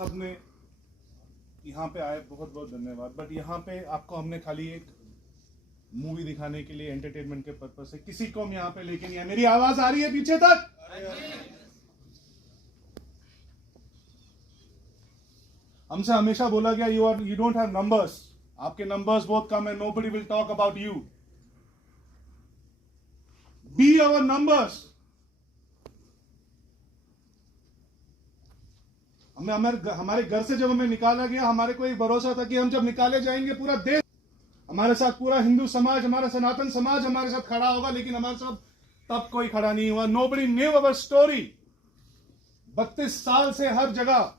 सब ने यहाँ पे आए, बहुत बहुत धन्यवाद। बट यहाँ पे आपको हमने खाली एक मूवी दिखाने के लिए, एंटरटेनमेंट के पर्पज से किसी को हम यहाँ पे लेके नहीं आए। मेरी आवाज आ रही है पीछे तक? हमसे हमेशा बोला गया यू डोंट हैव नंबर्स, आपके नंबर्स बहुत कम है, nobody will talk about you. Be our numbers. हमारे घर से जब हमें निकाला गया, हमारे को एक भरोसा था कि हम जब निकाले जाएंगे पूरा देश हमारे साथ, पूरा हिंदू समाज, हमारा सनातन समाज हमारे साथ खड़ा होगा, लेकिन हमारे साथ तब कोई खड़ा नहीं हुआ। Nobody knew our story. 32 साल से हर जगह,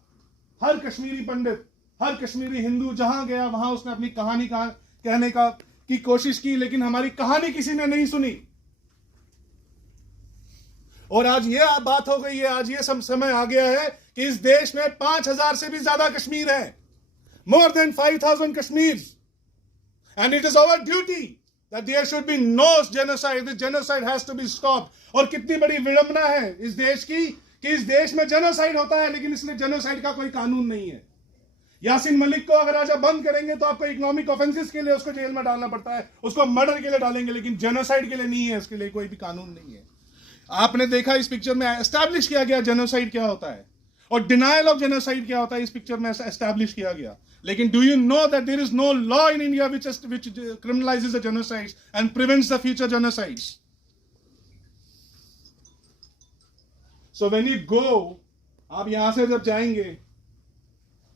हर कश्मीरी पंडित, हर कश्मीरी हिंदू जहां गया वहां उसने अपनी कहानी कहने की कोशिश की, लेकिन हमारी कहानी किसी ने नहीं सुनी। और आज ये बात हो गई है, आज ये समय आ गया है कि इस देश में 5000 से भी ज्यादा कश्मीर है, more than 5000 Kashmir, and it is our duty that there should be no genocide. This genocide has to be stopped. और कितनी बड़ी विडंबना है इस देश की कि इस देश में जेनोसाइड होता है, लेकिन इसलिए जेनोसाइड का कोई कानून नहीं है। यासीन मलिक को अगर आज आप बंद करेंगे तो आपको इकोनॉमिक ऑफेंसेस के लिए उसको जेल में डालना पड़ता है, उसको मर्डर के लिए डालेंगे, लेकिन जेनोसाइड के लिए नहीं है, इसके लिए कोई भी कानून नहीं है। आपने देखा इस पिक्चर में एस्टैब्लिश किया गया जेनोसाइड क्या होता है और डिनायल ऑफ जेनोसाइड क्या होता है, इस पिक्चर में एस्टैब्लिश किया गया। लेकिन do you know that there is no law in India which criminalizes the genocides and prevents the future genocides? So when you go, आप यहां से जब जाएंगे,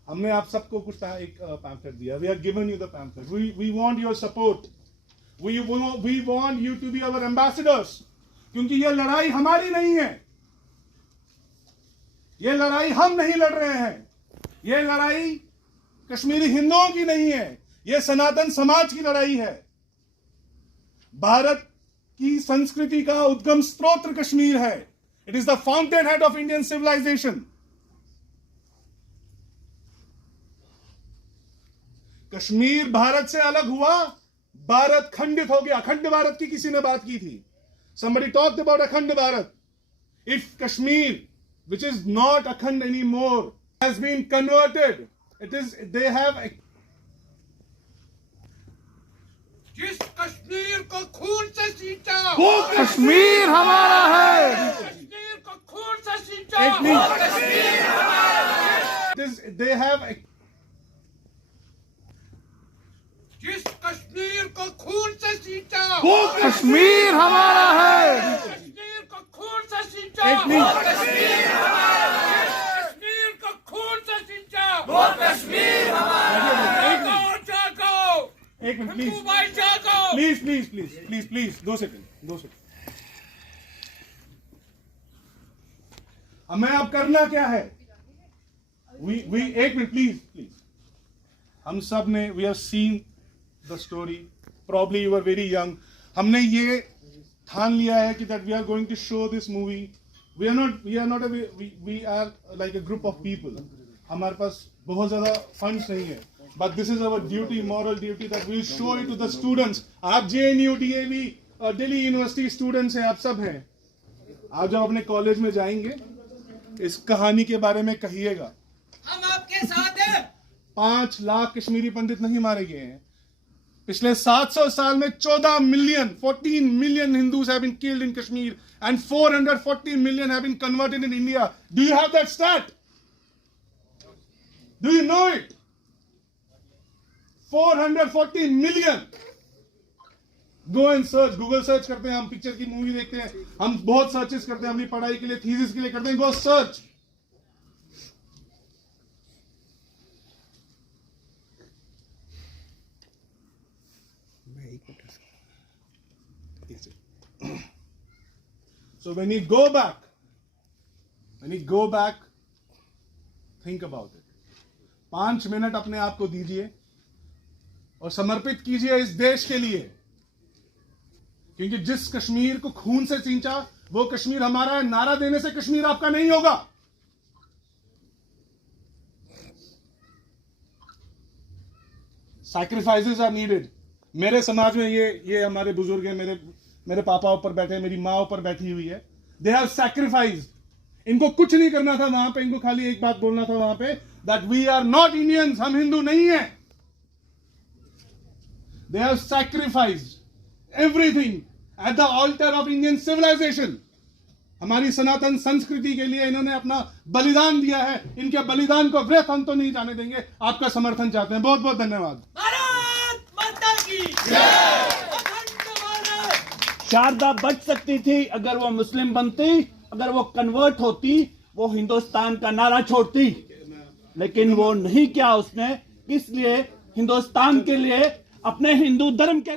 हमने आप सबको कुछ एक पैम्फलेट दिया। We have given you the pamphlet. We want your support. We want you to be our ambassadors. क्योंकि ये लड़ाई हमारी नहीं है, ये लड़ाई हम नहीं लड़ रहे हैं, ये लड़ाई कश्मीरी हिंदुओं की नहीं है, ये सनातन समाज की लड़ाई है। भारत की संस्कृति का उद्गम स्रोत कश्मीर है। It is the fountainhead of Indian civilisation. Kashmir Bharat से अलग हुआ, भारत खंडित हो गया। अखंड भारत की किसी ने बात की थी। Somebody talked about Akhand Bharat. If Kashmir, which is not Akhand anymore, has been converted, they have. जिस कश्मीर को खून से सींचा, वो कश्मीर हमारा है। कश्मीर को खून से सींचा, वो कश्मीर हमारा है। They have. जिस कश्मीर को खून से सींचा, वो कश्मीर हमारा है। कश्मीर को खून से सींचा, वो कश्मीर हमारा है। कश्मीर को खून से सींचा, वो कश्मीर हमारा है। जागो, जागो, एक मिनट प्लीज, भाई जागो, please please please please please 2 second. हमें अब करना क्या है? एक मिनट प्लीज। हम सब ने we have seen the story, probably you are very young. हमने ये ठान लिया है कि that we are going to show this movie. We are like a group of people. हमारे पास बहुत ज्यादा फंड्स नहीं है, but this is our duty, moral duty, that we will show it to the students. आप JNU, DAV, Delhi university students हैं, आप सब हैं। आप जब अपने कॉलेज में जाएंगे इस कहानी के बारे में कहिएगा। हम आपके साथ हैं। 5 लाख कश्मीरी पंडित नहीं मारे गए हैं। पिछले 700 साल में 14 million Hindus have been killed in Kashmir and 440 million have been converted in India. Do you have that stat? Do you know it? 440 million. Go and search. Google search करते हैं हम, पिक्चर की मूवी देखते हैं हम, बहुत searches करते हैं अपनी पढ़ाई के लिए, थीसिस के लिए करते हैं। Go search. So when you go back, think about it. 5 minute अपने आप को दीजिए और समर्पित कीजिए इस देश के लिए, क्योंकि जिस कश्मीर को खून से सींचा वो कश्मीर हमारा है। नारा देने से कश्मीर आपका नहीं होगा। Sacrifices are needed. मेरे समाज में ये हमारे बुजुर्ग हैं, मेरे पापा ऊपर बैठे, मेरी माँ ऊपर बैठी हुई है। They have sacrifice. इनको कुछ नहीं करना था वहां पे, इनको खाली एक बात बोलना था वहां पे, that we are not Indians, हम हिंदू नहीं हैं. They have sacrificed everything at the altar of Indian civilization. हमारी सनातन संस्कृति के लिए इन्होंने अपना बलिदान दिया है. इनके बलिदान को व्यर्थ हम तो नहीं जाने देंगे. आपका समर्थन चाहते हैं. बहुत बहुत धन्यवाद. भारत माता की जय. अखंड भारत. शारदा बच सकती थी अगर वो मुस्लिम बनती, अगर वो कन्वर्ट होती, वो हिंदुस्तान का नारा छोड़ती, लेकिन वो नहीं किया उसने. इसलिए हिंदुस्तान के लिए, अपने हिंदू धर्म के